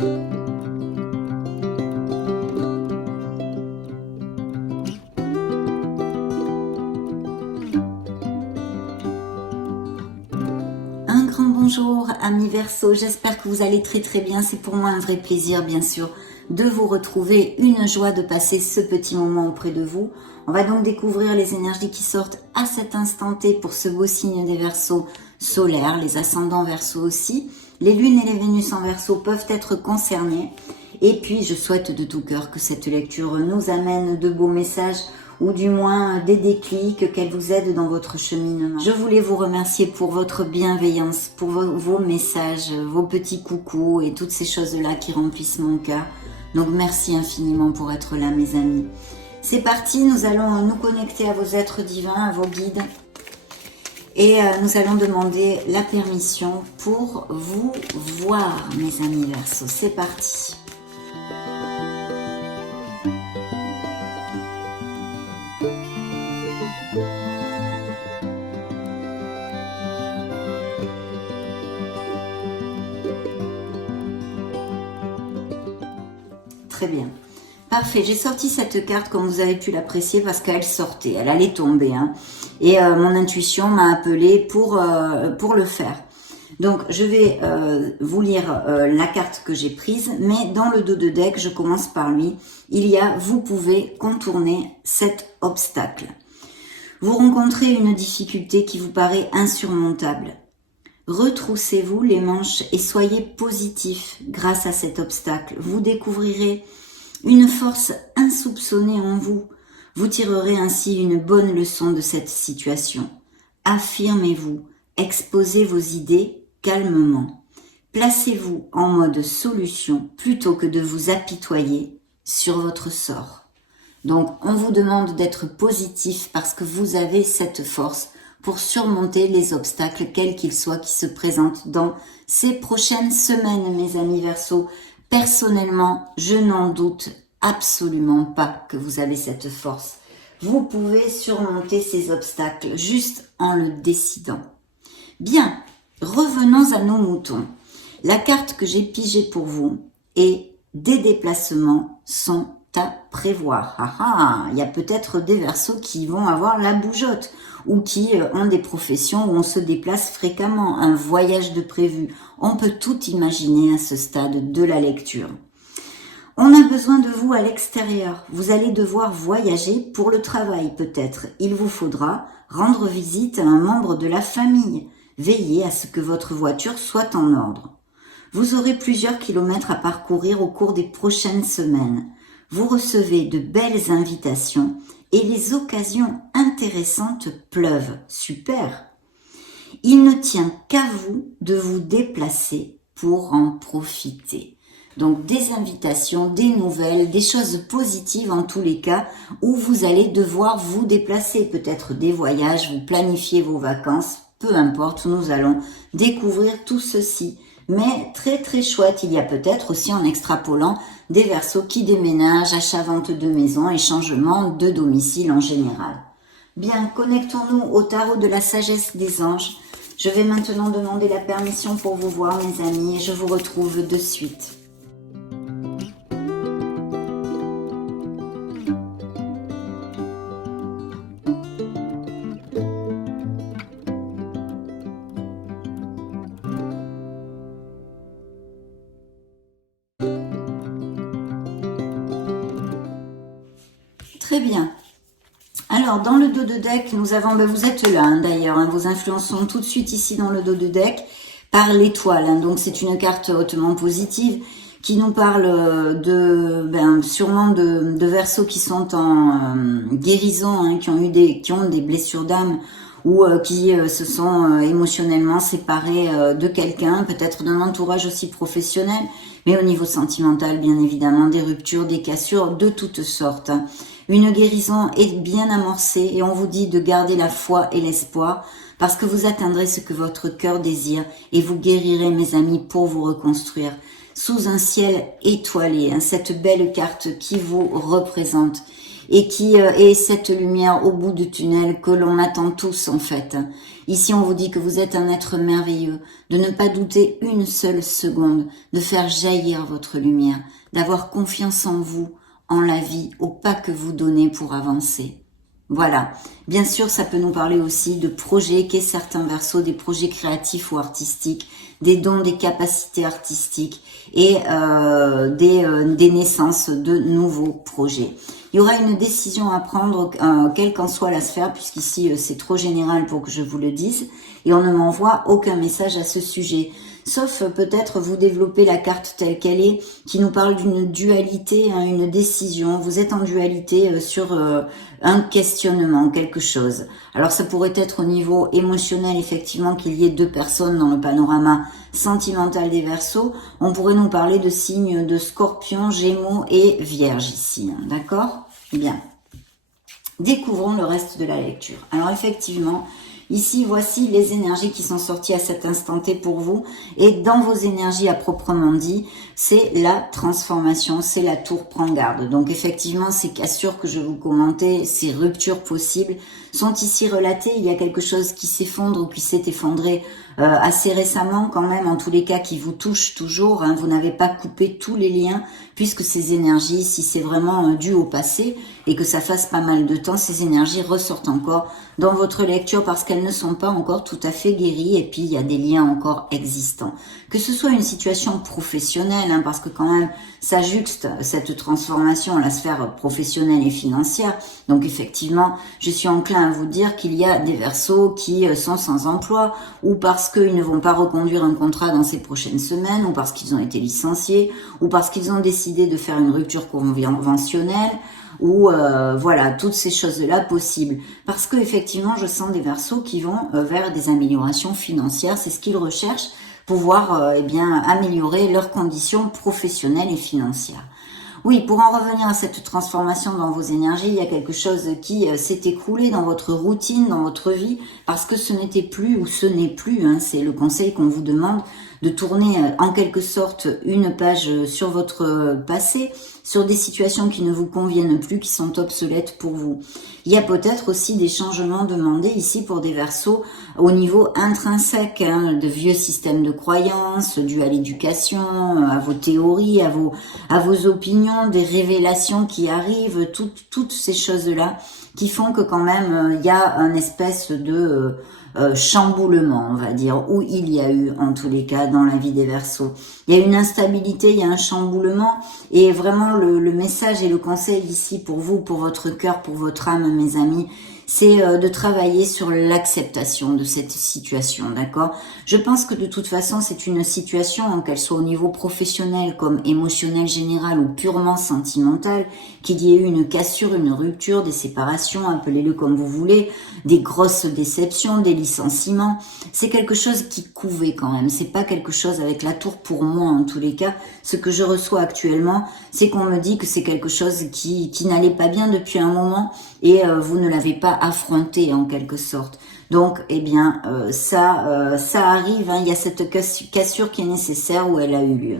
Un grand bonjour amis Verseau, j'espère que vous allez très bien. C'est pour moi un vrai plaisir bien sûr de vous retrouver, une joie de passer ce petit moment auprès de vous. On va donc découvrir les énergies qui sortent à cet instant T pour ce beau signe des Verseaux solaires, les ascendants Verseau aussi. Les lunes et les Vénus en Verseau peuvent être concernés. Et puis je souhaite de tout cœur que cette lecture nous amène de beaux messages ou du moins des déclics, qu'elle vous aide dans votre cheminement. Je voulais vous remercier pour votre bienveillance, pour vos messages, vos petits coucous et toutes ces choses-là qui remplissent mon cœur. Donc merci infiniment pour être là mes amis. C'est parti, nous allons nous connecter à vos êtres divins, à vos guides. Et nous allons demander la permission pour vous voir mes amis Verseau. C'est parti. Très bien. Parfait, j'ai sorti cette carte comme vous avez pu l'apprécier parce qu'elle sortait, elle allait tomber. Hein. Et mon intuition m'a appelé pour le faire. Donc je vais vous lire la carte que j'ai prise, mais dans le dos de deck, je commence par lui. Il y a « Vous pouvez contourner cet obstacle ». Vous rencontrez une difficulté qui vous paraît insurmontable. Retroussez-vous les manches et soyez positif grâce à cet obstacle. Vous découvrirez une force insoupçonnée en vous. Vous tirerez ainsi une bonne leçon de cette situation. Affirmez-vous, exposez vos idées calmement. Placez-vous en mode solution plutôt que de vous apitoyer sur votre sort. Donc, on vous demande d'être positif parce que vous avez cette force pour surmonter les obstacles, quels qu'ils soient, qui se présentent dans ces prochaines semaines, mes amis Verseau. Personnellement, je n'en doute absolument pas que vous avez cette force. Vous pouvez surmonter ces obstacles juste en le décidant. Bien, revenons à nos moutons. La carte que j'ai pigée pour vous est « Des déplacements sont à prévoir ». Il y a peut-être des Verseaux qui vont avoir la bougeotte ou qui ont des professions où on se déplace fréquemment, un voyage de prévu. On peut tout imaginer à ce stade de la lecture. On a besoin de vous à l'extérieur. Vous allez devoir voyager pour le travail peut-être. Il vous faudra rendre visite à un membre de la famille. Veillez à ce que votre voiture soit en ordre. Vous aurez plusieurs kilomètres à parcourir au cours des prochaines semaines. Vous recevez de belles invitations et les occasions intéressantes pleuvent. Super! Il ne tient qu'à vous de vous déplacer pour en profiter. Donc des invitations, des nouvelles, des choses positives en tous les cas où vous allez devoir vous déplacer. Peut-être des voyages, vous planifiez vos vacances, peu importe, nous allons découvrir tout ceci. Mais très chouette, il y a peut-être aussi en extrapolant des Verseaux qui déménagent, achat-vente de maison et changement de domicile en général. Bien, connectons-nous au tarot de la sagesse des anges. Je vais maintenant demander la permission pour vous voir mes amis et je vous retrouve de suite. Très bien. Alors, dans le dos de deck, nous avons, vous êtes là hein, d'ailleurs, hein, vos influences sont tout de suite ici dans le dos de deck par l'étoile. Hein, donc, c'est une carte hautement positive qui nous parle sûrement de Verseaux qui sont en guérison, hein, qui ont des blessures d'âme ou qui se sont émotionnellement séparés de quelqu'un, peut-être d'un entourage aussi professionnel, mais au niveau sentimental, bien évidemment, des ruptures, des cassures de toutes sortes. Hein. Une guérison est bien amorcée et on vous dit de garder la foi et l'espoir parce que vous atteindrez ce que votre cœur désire et vous guérirez, mes amis, pour vous reconstruire sous un ciel étoilé, hein, cette belle carte qui vous représente. et qui est cette lumière au bout du tunnel que l'on attend tous en fait. Ici, on vous dit que vous êtes un être merveilleux, de ne pas douter une seule seconde, de faire jaillir votre lumière, d'avoir confiance en vous, en la vie, au pas que vous donnez pour avancer. Voilà. Bien sûr, ça peut nous parler aussi de projets qu'est certains Verseaux, des projets créatifs ou artistiques, des dons, des capacités artistiques et des naissances de nouveaux projets. Il y aura une décision à prendre, quelle qu'en soit la sphère, puisqu'ici c'est trop général pour que je vous le dise, et on ne m'envoie aucun message à ce sujet. Sauf peut-être vous développer la carte telle qu'elle est, qui nous parle d'une dualité, hein, une décision. Vous êtes en dualité sur un questionnement, quelque chose. Alors ça pourrait être au niveau émotionnel, effectivement, qu'il y ait deux personnes dans le panorama sentimental des Verseaux. On pourrait nous parler de signes de Scorpion, Gémeaux et Vierge ici, hein, d'accord? Bien. Découvrons le reste de la lecture. Alors effectivement, ici, voici les énergies qui sont sorties à cet instant T pour vous. Et dans vos énergies à proprement dit, c'est la transformation, c'est la tour prend garde. Donc effectivement, ces cassures que je vous commentais, ces ruptures possibles, sont ici relatées. Il y a quelque chose qui s'effondre ou qui s'est effondré assez récemment quand même, en tous les cas qui vous touche toujours. Hein. Vous n'avez pas coupé tous les liens, puisque ces énergies, si c'est vraiment dû au passé et que ça fasse pas mal de temps, ces énergies ressortent encore dans votre lecture parce qu'elles ne sont pas encore tout à fait guéries et puis il y a des liens encore existants. Que ce soit une situation professionnelle, hein, parce que quand même ça juxte cette transformation à la sphère professionnelle et financière. Donc effectivement, je suis enclin à vous dire qu'il y a des Verseaux qui sont sans emploi ou parce qu'ils ne vont pas reconduire un contrat dans ces prochaines semaines ou parce qu'ils ont été licenciés ou parce qu'ils ont décidé de faire une rupture conventionnelle ou voilà, toutes ces choses-là possibles. Parce que effectivement, je sens des Verseaux qui vont vers des améliorations financières, c'est ce qu'ils recherchent, pouvoir eh bien améliorer leurs conditions professionnelles et financières. Oui, pour en revenir à cette transformation dans vos énergies, il y a quelque chose qui s'est écroulé dans votre routine, dans votre vie, parce que ce n'était plus ou ce n'est plus, hein, c'est le conseil qu'on vous demande, de tourner en quelque sorte une page sur votre passé, sur des situations qui ne vous conviennent plus, qui sont obsolètes pour vous. Il y a peut-être aussi des changements demandés ici pour des Verseaux au niveau intrinsèque, hein, de vieux systèmes de croyances, dus à l'éducation, à vos théories, à vos opinions, des révélations qui arrivent, toutes ces choses-là qui font que quand même il y a un espèce de chamboulement, on va dire, où il y a eu en tous les cas dans la vie des Verseaux. Il y a une instabilité, il y a un chamboulement et vraiment le message et le conseil ici pour vous, pour votre cœur, pour votre âme, mes amis, c'est de travailler sur l'acceptation de cette situation, d'accord? Je pense que de toute façon, c'est une situation, qu'elle soit au niveau professionnel comme émotionnel général ou purement sentimental, qu'il y ait eu une cassure, une rupture, des séparations, appelez-le comme vous voulez, des grosses déceptions, des licenciements. C'est quelque chose qui couvait quand même, c'est pas quelque chose avec la tour pour moi en tous les cas. Ce que je reçois actuellement, c'est qu'on me dit que c'est quelque chose qui n'allait pas bien depuis un moment et vous ne l'avez pas affronté en quelque sorte. Donc, eh bien, ça arrive, hein, il y a cette cassure qui est nécessaire où elle a eu lieu.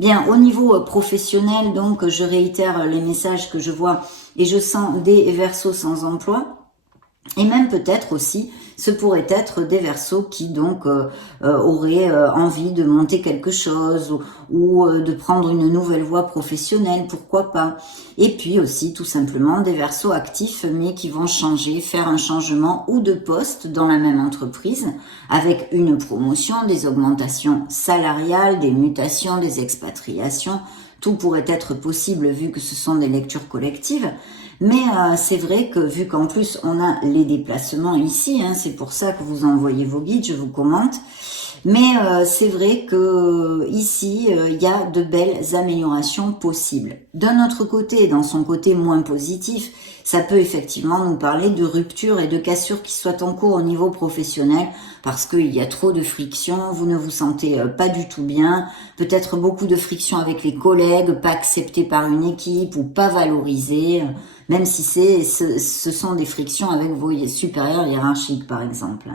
Bien, au niveau professionnel, donc, je réitère les messages que je vois et je sens des Verseaux sans emploi. Et même peut-être aussi, ce pourrait être des Verseaux qui donc auraient envie de monter quelque chose ou de prendre une nouvelle voie professionnelle, pourquoi pas. Et puis aussi tout simplement des Verseaux actifs mais qui vont changer, faire un changement ou de poste dans la même entreprise avec une promotion, des augmentations salariales, des mutations, des expatriations. Tout pourrait être possible vu que ce sont des lectures collectives. Mais c'est vrai que vu qu'en plus on a les déplacements ici, hein, c'est pour ça que vous envoyez vos guides, je vous commente. Mais c'est vrai que ici il y a de belles améliorations possibles. D'un autre côté, dans son côté moins positif, ça peut effectivement nous parler de rupture et de cassure qui soient en cours au niveau professionnel parce qu'il y a trop de friction, vous ne vous sentez pas du tout bien, peut-être beaucoup de friction avec les collègues, pas accepté par une équipe ou pas valorisé, même si ce sont des frictions avec vos supérieurs hiérarchiques par exemple.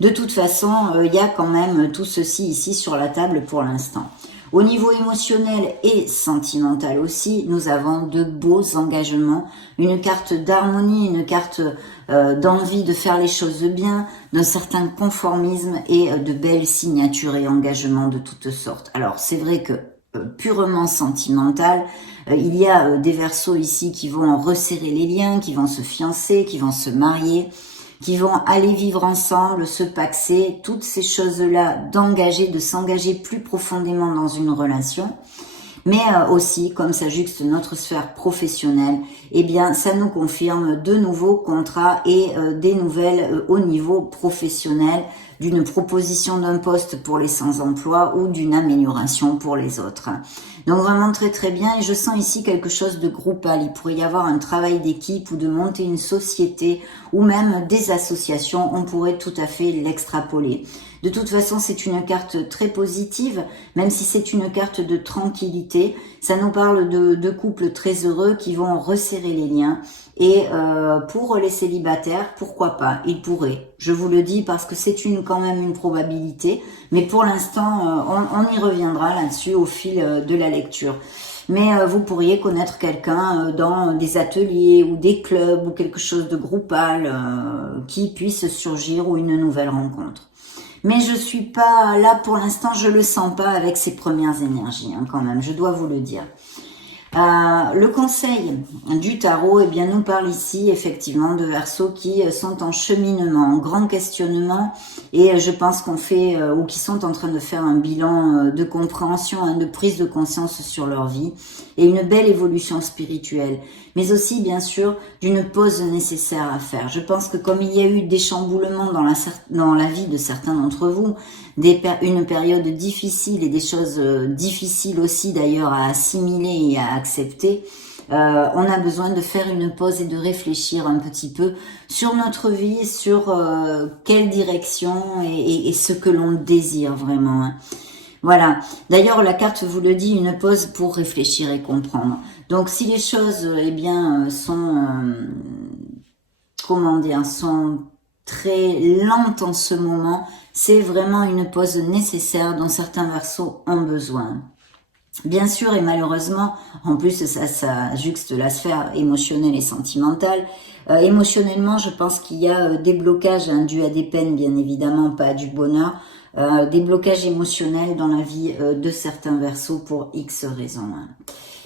De toute façon, il y a quand même tout ceci ici sur la table pour l'instant. Au niveau émotionnel et sentimental aussi, nous avons de beaux engagements, une carte d'harmonie, une carte d'envie de faire les choses bien, d'un certain conformisme et de belles signatures et engagements de toutes sortes. Alors c'est vrai que purement sentimental, il y a des Verseaux ici qui vont resserrer les liens, qui vont se fiancer, qui vont se marier, qui vont aller vivre ensemble, se paxer, toutes ces choses-là, d'engager, de s'engager plus profondément dans une relation. Mais aussi, comme ça juxte notre sphère professionnelle, eh bien, ça nous confirme de nouveaux contrats et des nouvelles au niveau professionnel, d'une proposition d'un poste pour les sans-emploi ou d'une amélioration pour les autres. Donc vraiment très très bien, et je sens ici quelque chose de groupal. Il pourrait y avoir un travail d'équipe ou de monter une société ou même des associations, on pourrait tout à fait l'extrapoler. De toute façon, c'est une carte très positive, même si c'est une carte de tranquillité. Ça nous parle de couples très heureux qui vont resserrer les liens. Et pour les célibataires, pourquoi pas, ils pourraient. Je vous le dis parce que c'est quand même une probabilité, mais pour l'instant, on y reviendra là-dessus au fil de la lecture. Mais vous pourriez connaître quelqu'un dans des ateliers ou des clubs ou quelque chose de groupal qui puisse surgir ou une nouvelle rencontre. Mais je suis pas là pour l'instant, je le sens pas avec ces premières énergies quand même, je dois vous le dire. Le conseil du tarot, eh bien, nous parle ici effectivement de Verseaux qui sont en cheminement, en grand questionnement, et je pense qu'on fait ou qui sont en train de faire un bilan de compréhension, de prise de conscience sur leur vie et une belle évolution spirituelle, mais aussi bien sûr d'une pause nécessaire à faire. Je pense que comme il y a eu des chamboulements dans la vie de certains d'entre vous, une période difficile et des choses difficiles aussi d'ailleurs à assimiler et à accepter, on a besoin de faire une pause et de réfléchir un petit peu sur notre vie, sur quelle direction et ce que l'on désire vraiment. Voilà. D'ailleurs, la carte vous le dit, une pause pour réfléchir et comprendre. Donc, si les choses, eh bien, sont, sont très lentes en ce moment, c'est vraiment une pause nécessaire dont certains Verseaux ont besoin. Bien sûr, et malheureusement, en plus ça juxte la sphère émotionnelle et sentimentale. Émotionnellement, je pense qu'il y a des blocages dus à des peines, bien évidemment, pas à du bonheur. Des blocages émotionnels dans la vie de certains Verseaux pour X raisons.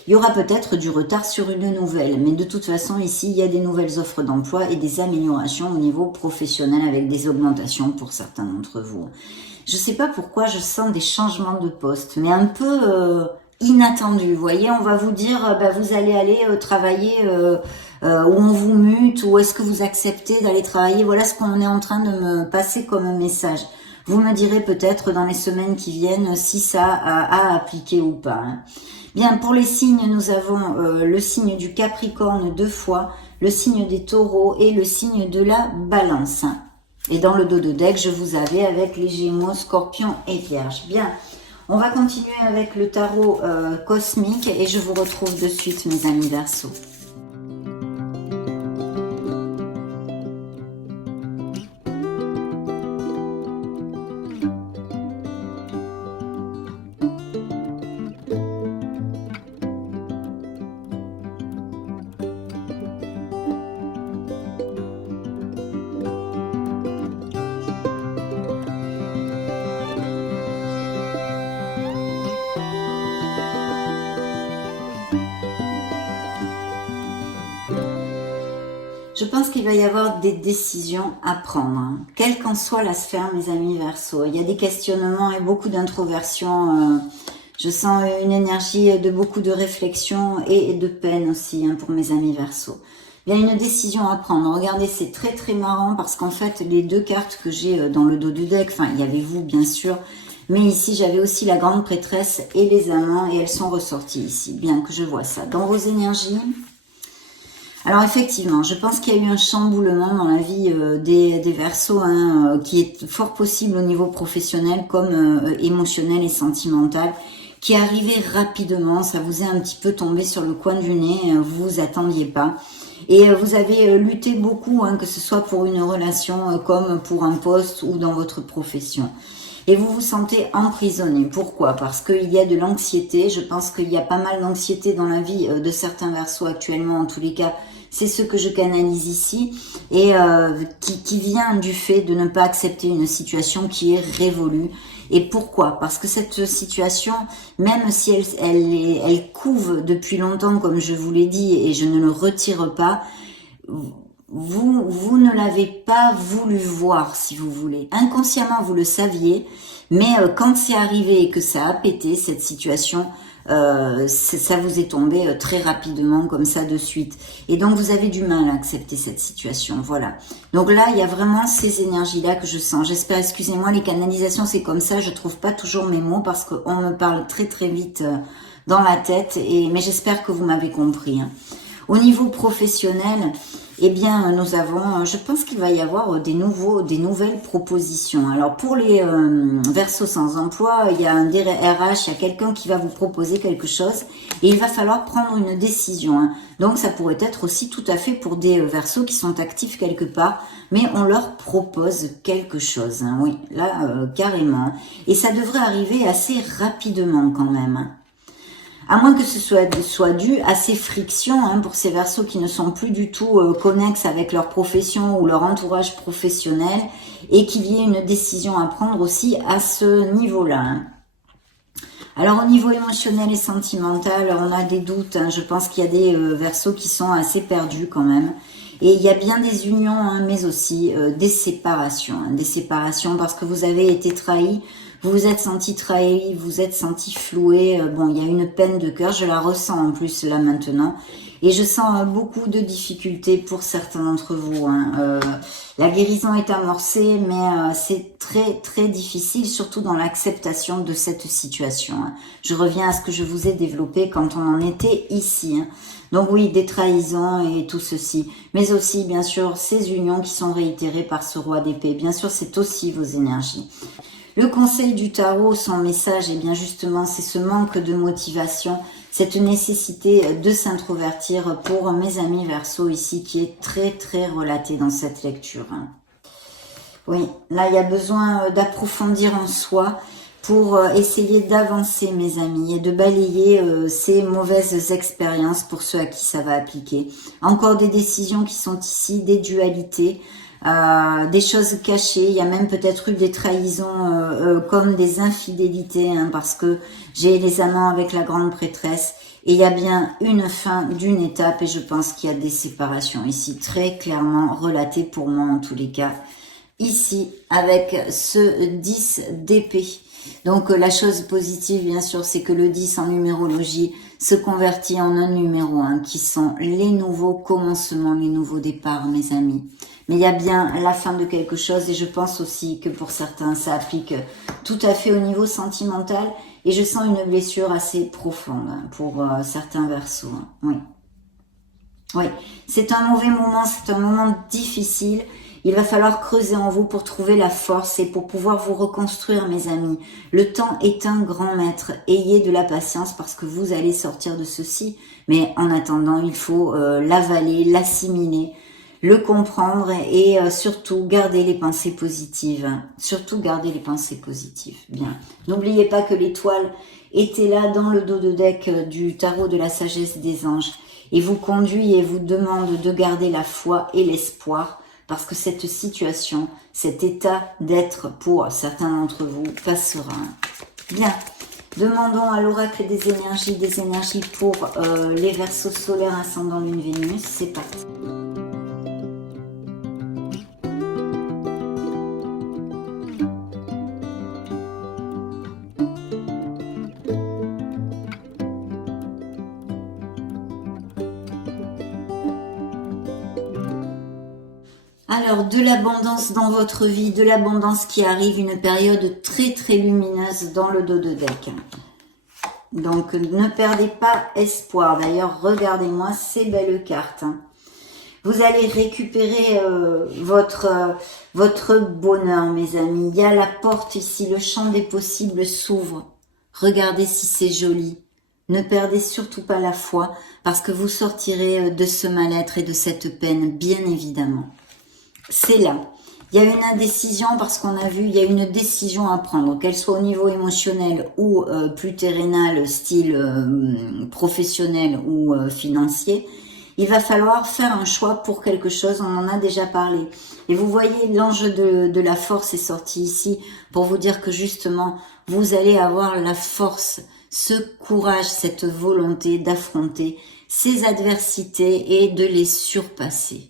Il y aura peut-être du retard sur une nouvelle, mais de toute façon, ici, il y a des nouvelles offres d'emploi et des améliorations au niveau professionnel avec des augmentations pour certains d'entre vous. Je sais pas pourquoi je sens des changements de poste, mais un peu inattendus. Vous voyez, on va vous dire, vous allez aller travailler où on vous mute, ou est-ce que vous acceptez d'aller travailler. Voilà ce qu'on est en train de me passer comme message. Vous me direz peut-être dans les semaines qui viennent si ça a appliqué ou pas. Bien, pour les signes, nous avons le signe du Capricorne 2 fois, le signe des Taureaux et le signe de la Balance. Et dans le dos de deck, je vous avais avec les Gémeaux, Scorpions et Vierge. Bien, on va continuer avec le tarot cosmique et je vous retrouve de suite, mes amis Verseaux. Je pense qu'il va y avoir des décisions à prendre, quelle qu'en soit la sphère, mes amis Verseaux. Il y a des questionnements et beaucoup d'introversion. Je sens une énergie de beaucoup de réflexion et de peine aussi pour mes amis Verseaux. Il y a une décision à prendre. Regardez, c'est très très marrant parce qu'en fait, les deux cartes que j'ai dans le dos du deck, enfin, il y avait vous bien sûr, mais ici, j'avais aussi la grande prêtresse et les amants et elles sont ressorties ici, bien que je vois ça. Dans vos énergies... Alors effectivement, je pense qu'il y a eu un chamboulement dans la vie des Verseaux qui est fort possible au niveau professionnel comme émotionnel et sentimental, qui est arrivé rapidement. Ça vous est un petit peu tombé sur le coin du nez, vous vous attendiez pas. Et vous avez lutté beaucoup, que ce soit pour une relation comme pour un poste ou dans votre profession. et vous vous sentez emprisonné. Pourquoi? Parce qu'il y a de l'anxiété. Je pense qu'il y a pas mal d'anxiété dans la vie de certains Verseaux actuellement, en tous les cas. C'est ce que je canalise ici et qui vient du fait de ne pas accepter une situation qui est révolue. Et pourquoi? Parce que cette situation, même si elle couve depuis longtemps, comme je vous l'ai dit, et je ne le retire pas, vous ne l'avez pas voulu voir, si vous voulez. Inconsciemment, vous le saviez, mais quand c'est arrivé et que ça a pété, cette situation, ça vous est tombé très rapidement, comme ça, de suite. Et donc, vous avez du mal à accepter cette situation, voilà. Donc là, il y a vraiment ces énergies-là que je sens. J'espère, excusez-moi, les canalisations, c'est comme ça, je trouve pas toujours mes mots, parce qu'on me parle très très vite dans la tête, mais j'espère que vous m'avez compris, hein. Au niveau professionnel, eh bien, nous avons, je pense qu'il va y avoir des nouvelles propositions. Alors, pour les Verseaux sans emploi, il y a un DRH, il y a quelqu'un qui va vous proposer quelque chose et il va falloir prendre une décision, hein. Donc, ça pourrait être aussi tout à fait pour des Verseaux qui sont actifs quelque part, mais on leur propose quelque chose, hein. Oui, là, carrément. Et ça devrait arriver assez rapidement quand même, hein. À moins que ce soit dû à ces frictions, hein, pour ces Verseaux qui ne sont plus du tout connexes avec leur profession ou leur entourage professionnel, et qu'il y ait une décision à prendre aussi à ce niveau-là, hein. Alors au niveau émotionnel et sentimental, on a des doutes, hein. Je pense qu'il y a des Verseaux qui sont assez perdus quand même. Et il y a bien des unions, hein, mais aussi des séparations, hein, des séparations parce que vous avez été trahi. Vous vous êtes senti trahi, vous vous êtes senti floué. Bon, il y a une peine de cœur, je la ressens en plus là maintenant. Et je sens beaucoup de difficultés pour certains d'entre vous, hein. La guérison est amorcée, mais c'est très très difficile, surtout dans l'acceptation de cette situation, hein. Je reviens à ce que je vous ai développé quand on en était ici, hein. Donc oui, des trahisons et tout ceci. Mais aussi, bien sûr, ces unions qui sont réitérées par ce roi d'épée. Bien sûr, c'est aussi vos énergies. Le conseil du tarot, son message, eh bien justement, c'est ce manque de motivation, cette nécessité de s'introvertir pour mes amis Verseaux ici, qui est très très relaté dans cette lecture. Oui, là il y a besoin d'approfondir en soi pour essayer d'avancer, mes amis, et de balayer ces mauvaises expériences pour ceux à qui ça va appliquer. Encore des décisions qui sont ici, des dualités, des choses cachées. Il y a même peut-être eu des trahisons comme des infidélités, hein, parce que j'ai les amants avec la grande prêtresse. Et il y a bien une fin d'une étape et je pense qu'il y a des séparations ici, très clairement relatées pour moi en tous les cas. Ici, avec ce 10 d'épée. Donc la chose positive, bien sûr, c'est que le 10 en numérologie se convertit en un numéro 1, qui sont les nouveaux commencements, les nouveaux départs, mes amis. Mais il y a bien la fin de quelque chose et je pense aussi que pour certains, ça applique tout à fait au niveau sentimental. Et je sens une blessure assez profonde, hein, pour certains Verseaux, hein. Oui. Oui, c'est un mauvais moment, c'est un moment difficile. Il va falloir creuser en vous pour trouver la force et pour pouvoir vous reconstruire, mes amis. Le temps est un grand maître. Ayez de la patience parce que vous allez sortir de ceci. Mais en attendant, il faut l'avaler, l'assimiler, le comprendre et surtout garder les pensées positives. Surtout garder les pensées positives. Bien. N'oubliez pas que l'étoile était là dans le dos de deck du tarot de la sagesse des anges et vous conduit et vous demande de garder la foi et l'espoir. Parce que cette situation, cet état d'être pour certains d'entre vous passera. Bien, demandons à l'oracle des énergies pour les Verseaux solaires ascendant lune Vénus. C'est parti. Alors, de l'abondance dans votre vie, de l'abondance qui arrive, une période très très lumineuse dans le dos de deck. Donc, ne perdez pas espoir. D'ailleurs, regardez-moi ces belles cartes. Vous allez récupérer votre bonheur, mes amis. Il y a la porte ici, le champ des possibles s'ouvre. Regardez si c'est joli. Ne perdez surtout pas la foi, parce que vous sortirez de ce mal-être et de cette peine, bien évidemment. C'est là. Il y a une indécision parce qu'on a vu, il y a une décision à prendre, qu'elle soit au niveau émotionnel ou plus terrénal, style professionnel ou financier. Il va falloir faire un choix pour quelque chose, on en a déjà parlé. Et vous voyez, l'ange de la force est sorti ici pour vous dire que justement, vous allez avoir la force, ce courage, cette volonté d'affronter ces adversités et de les surpasser.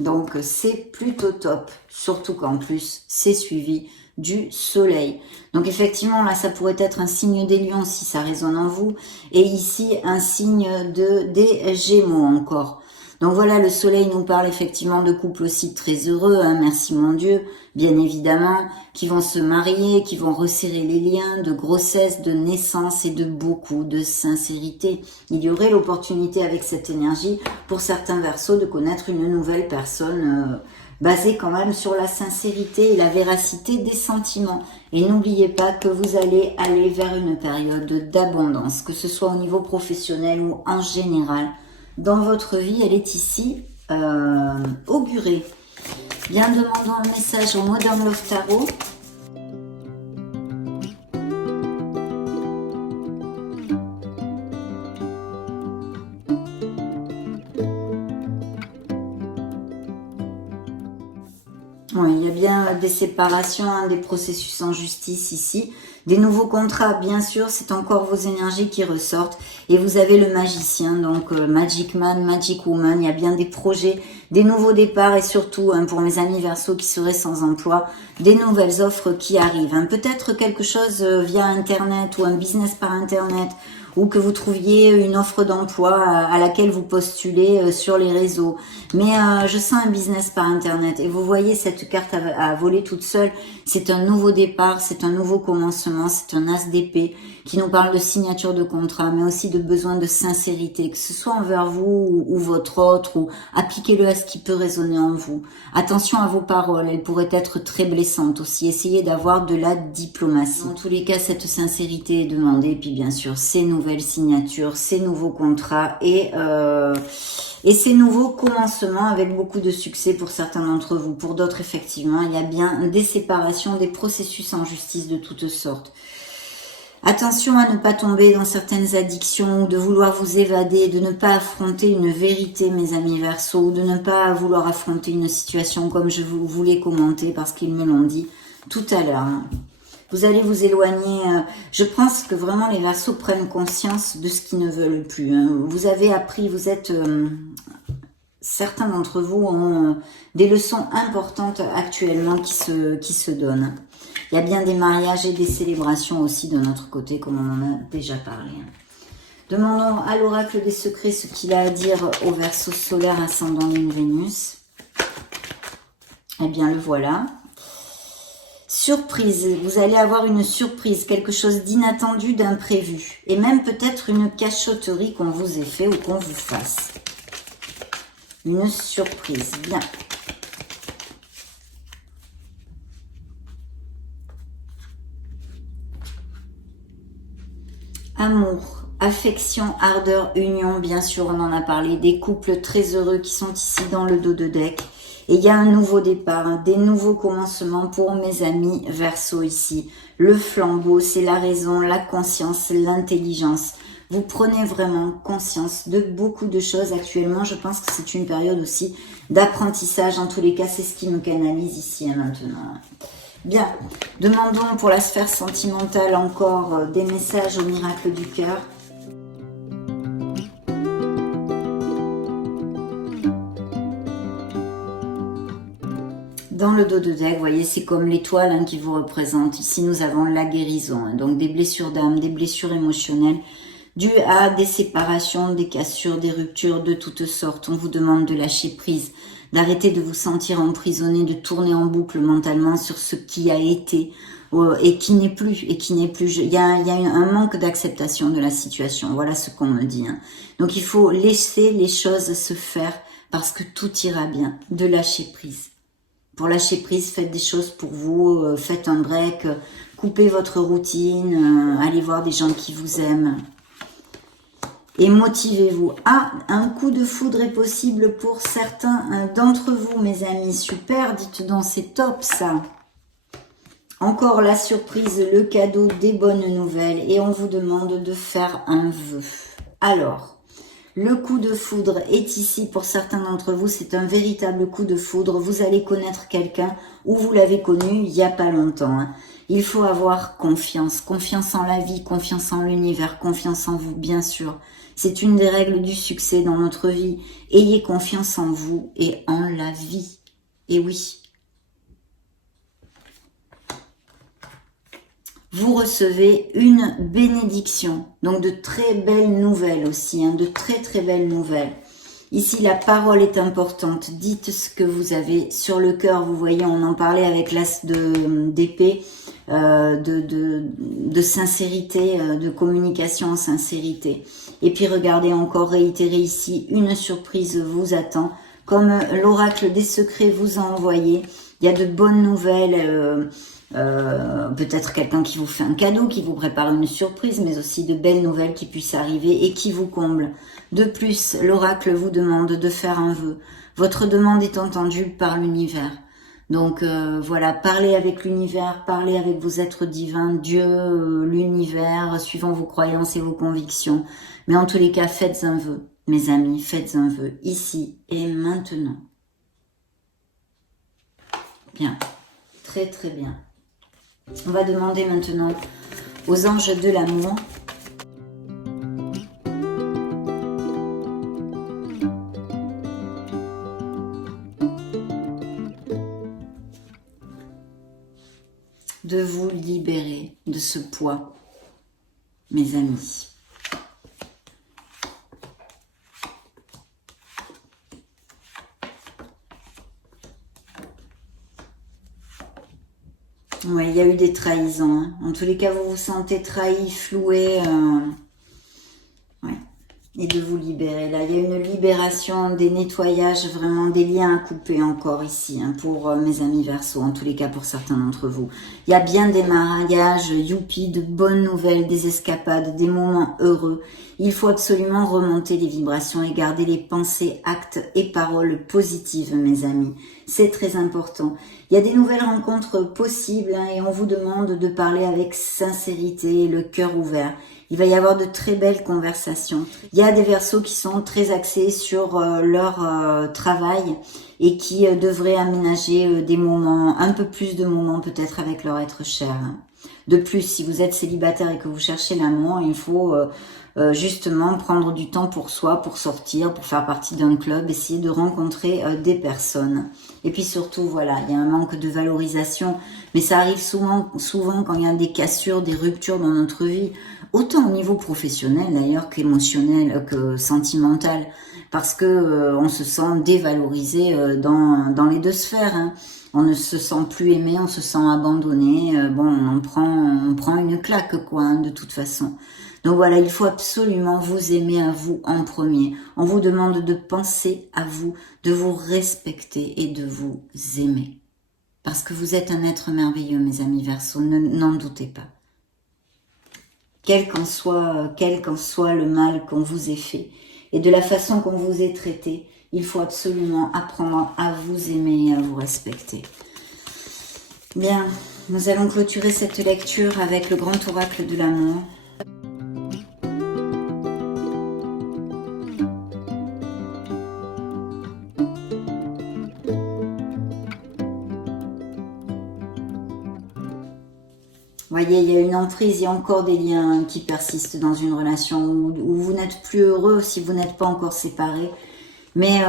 Donc c'est plutôt top, surtout qu'en plus c'est suivi du soleil. Donc effectivement là ça pourrait être un signe des lions si ça résonne en vous, et ici un signe des gémeaux encore. Donc voilà, le soleil nous parle effectivement de couples aussi très heureux, hein, merci mon Dieu, bien évidemment, qui vont se marier, qui vont resserrer les liens, de grossesse, de naissance et de beaucoup de sincérité. Il y aurait l'opportunité avec cette énergie pour certains Verseaux de connaître une nouvelle personne basée quand même sur la sincérité et la véracité des sentiments. Et n'oubliez pas que vous allez aller vers une période d'abondance, que ce soit au niveau professionnel ou en général. Dans votre vie, elle est ici augurée. Bien, demandons un message au Modern Love Tarot. Oui, il y a bien des séparations, hein, des processus en justice ici. Des nouveaux contrats, bien sûr, c'est encore vos énergies qui ressortent. Et vous avez le magicien, donc Magic Man, Magic Woman. Il y a bien des projets, des nouveaux départs et surtout, hein, pour mes amis Verseaux qui seraient sans emploi, des nouvelles offres qui arrivent. Hein. Peut-être quelque chose via Internet ou un business par Internet, ou que vous trouviez une offre d'emploi à laquelle vous postulez sur les réseaux. Mais je sens un business par Internet. Et vous voyez cette carte à voler toute seule. C'est un nouveau départ, c'est un nouveau commencement, c'est un as d'épée qui nous parle de signature de contrat, mais aussi de besoin de sincérité, que ce soit envers vous ou votre autre, ou appliquez-le à ce qui peut résonner en vous. Attention à vos paroles, elles pourraient être très blessantes aussi. Essayez d'avoir de la diplomatie. Dans tous les cas, cette sincérité est demandée. Et puis bien sûr, ces nouvelles signatures, ces nouveaux contrats et ces nouveaux commencements avec beaucoup de succès pour certains d'entre vous. Pour d'autres, effectivement, il y a bien des séparations, des processus en justice de toutes sortes. Attention à ne pas tomber dans certaines addictions, de vouloir vous évader, de ne pas affronter une vérité, mes amis Verseaux, de ne pas vouloir affronter une situation comme je vous l'ai commenté parce qu'ils me l'ont dit tout à l'heure. Vous allez vous éloigner. Je pense que vraiment les Verseaux prennent conscience de ce qu'ils ne veulent plus. Vous avez appris, vous êtes... certains d'entre vous ont des leçons importantes actuellement qui se donnent. Il y a bien des mariages et des célébrations aussi de notre côté, comme on en a déjà parlé. Demandons à l'oracle des secrets ce qu'il a à dire au Verseau solaire ascendant Lune Vénus. Eh bien, le voilà. Surprise, vous allez avoir une surprise, quelque chose d'inattendu, d'imprévu. Et même peut-être une cachotterie qu'on vous ait fait ou qu'on vous fasse. Une surprise, bien. Amour, affection, ardeur, union, bien sûr, on en a parlé. Des couples très heureux qui sont ici dans le dos de deck. Et il y a un nouveau départ, hein, des nouveaux commencements pour mes amis Verseaux ici. Le flambeau, c'est la raison, la conscience, l'intelligence. Vous prenez vraiment conscience de beaucoup de choses actuellement. Je pense que c'est une période aussi d'apprentissage. En tous les cas, c'est ce qui me canalise ici et maintenant. Bien, demandons pour la sphère sentimentale encore des messages au miracle du cœur. Dans le dos de deck, vous voyez, c'est comme l'étoile hein, qui vous représente. Ici, nous avons la guérison. Hein, donc, des blessures d'âme, des blessures émotionnelles, dues à des séparations, des cassures, des ruptures de toutes sortes. On vous demande de lâcher prise, d'arrêter de vous sentir emprisonné, de tourner en boucle mentalement sur ce qui a été et qui n'est plus. Il y a un manque d'acceptation de la situation. Voilà ce qu'on me dit. Hein. Donc, il faut laisser les choses se faire parce que tout ira bien. De lâcher prise. Pour lâcher prise, faites des choses pour vous, faites un break, coupez votre routine, allez voir des gens qui vous aiment. et motivez-vous. Ah, un coup de foudre est possible pour certains d'entre vous, mes amis. Super, dites donc, c'est top ça. Encore la surprise, le cadeau, des bonnes nouvelles. Et on vous demande de faire un vœu. Alors, le coup de foudre est ici pour certains d'entre vous. C'est un véritable coup de foudre. Vous allez connaître quelqu'un ou vous l'avez connu il n'y a pas longtemps. Hein. Il faut avoir confiance. Confiance en la vie, confiance en l'univers, confiance en vous, bien sûr. C'est une des règles du succès dans notre vie. Ayez confiance en vous et en la vie. Et oui. Vous recevez une bénédiction. Donc de très belles nouvelles aussi, hein, de très belles nouvelles. Ici, la parole est importante. Dites ce que vous avez sur le cœur. Vous voyez, on en parlait avec l'as d'épée, de sincérité, de communication en sincérité. Et puis regardez encore réitérer ici, une surprise vous attend. Comme l'oracle des secrets vous a envoyé, il y a de bonnes nouvelles. Peut-être quelqu'un qui vous fait un cadeau, qui vous prépare une surprise, mais aussi de belles nouvelles qui puissent arriver et qui vous comblent. De plus, l'oracle vous demande de faire un vœu. Votre demande est entendue par l'univers. Donc voilà, parlez avec l'univers, parlez avec vos êtres divins, Dieu, l'univers, suivant vos croyances et vos convictions. Mais en tous les cas, faites un vœu, mes amis, faites un vœu, ici et maintenant. Bien, très bien. On va demander maintenant aux anges de l'amour de vous libérer de ce poids, mes amis. Oui, il y a eu des trahisons. Hein. En tous les cas, vous vous sentez trahi, floué. Ouais. Et de vous libérer. Là, il y a une libération, des nettoyages, vraiment des liens à couper encore ici. Hein, pour mes amis Verseaux, en tous les cas pour certains d'entre vous. Il y a bien des mariages, youpi, de bonnes nouvelles, des escapades, des moments heureux. Il faut absolument remonter les vibrations et garder les pensées, actes et paroles positives, mes amis. C'est très important. Il y a des nouvelles rencontres possibles hein, et on vous demande de parler avec sincérité, le cœur ouvert. Il va y avoir de très belles conversations. Il y a des Verseaux qui sont très axés sur leur travail et qui devraient aménager des moments, un peu plus de moments peut-être avec leur être cher. Hein. De plus, si vous êtes célibataire et que vous cherchez l'amour, il faut justement prendre du temps pour soi, pour sortir, pour faire partie d'un club, essayer de rencontrer des personnes. Et puis surtout, voilà, il y a un manque de valorisation, mais ça arrive souvent quand il y a des cassures, des ruptures dans notre vie, autant au niveau professionnel d'ailleurs qu'émotionnel, que sentimental, parce que on se sent dévalorisé dans les deux sphères. Hein. On ne se sent plus aimé, on se sent abandonné. Bon, on prend une claque quoi, hein, de toute façon. Donc voilà, il faut absolument vous aimer à vous en premier. On vous demande de penser à vous, de vous respecter et de vous aimer. Parce que vous êtes un être merveilleux, mes amis Verseaux, n'en doutez pas. Quel qu'en soit le mal qu'on vous ait fait et de la façon qu'on vous ait traité, il faut absolument apprendre à vous aimer et à vous respecter. Bien, nous allons clôturer cette lecture avec le grand oracle de l'amour. Voyez, il y a une emprise, il y a encore des liens qui persistent dans une relation où vous n'êtes plus heureux si vous n'êtes pas encore séparés, mais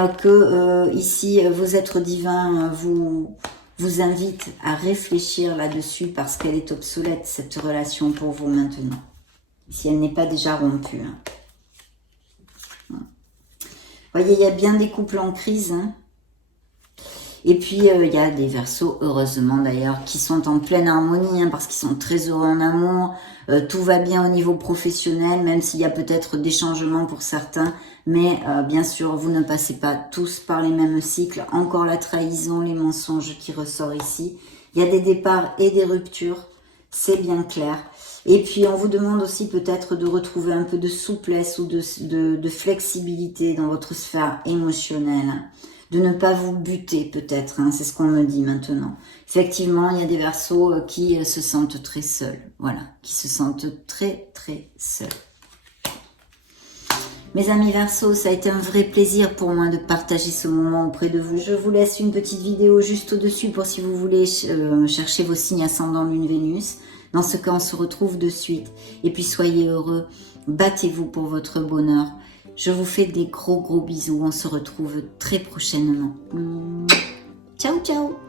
ici, vos êtres divins vous invitent à réfléchir là-dessus parce qu'elle est obsolète, cette relation pour vous maintenant, si elle n'est pas déjà rompue. Hein. Voyez, il y a bien des couples en crise, hein. Et puis, il y a des Verseaux, heureusement d'ailleurs, qui sont en pleine harmonie, hein, parce qu'ils sont très heureux en amour. Tout va bien au niveau professionnel, même s'il y a peut-être des changements pour certains. Mais bien sûr, vous ne passez pas tous par les mêmes cycles. Encore la trahison, les mensonges qui ressortent ici. Il y a des départs et des ruptures, c'est bien clair. Et puis, on vous demande aussi peut-être de retrouver un peu de souplesse ou de flexibilité dans votre sphère émotionnelle. De ne pas vous buter peut-être, hein, c'est ce qu'on me dit maintenant. Effectivement, il y a des Verseaux qui se sentent très seuls, voilà, qui se sentent très très seuls. Mes amis Verseaux, ça a été un vrai plaisir pour moi de partager ce moment auprès de vous. Je vous laisse une petite vidéo juste au-dessus pour si vous voulez chercher vos signes ascendant Lune Vénus. Dans ce cas, on se retrouve de suite. Et puis soyez heureux, battez-vous pour votre bonheur. Je vous fais des gros bisous, on se retrouve très prochainement. Ciao ciao.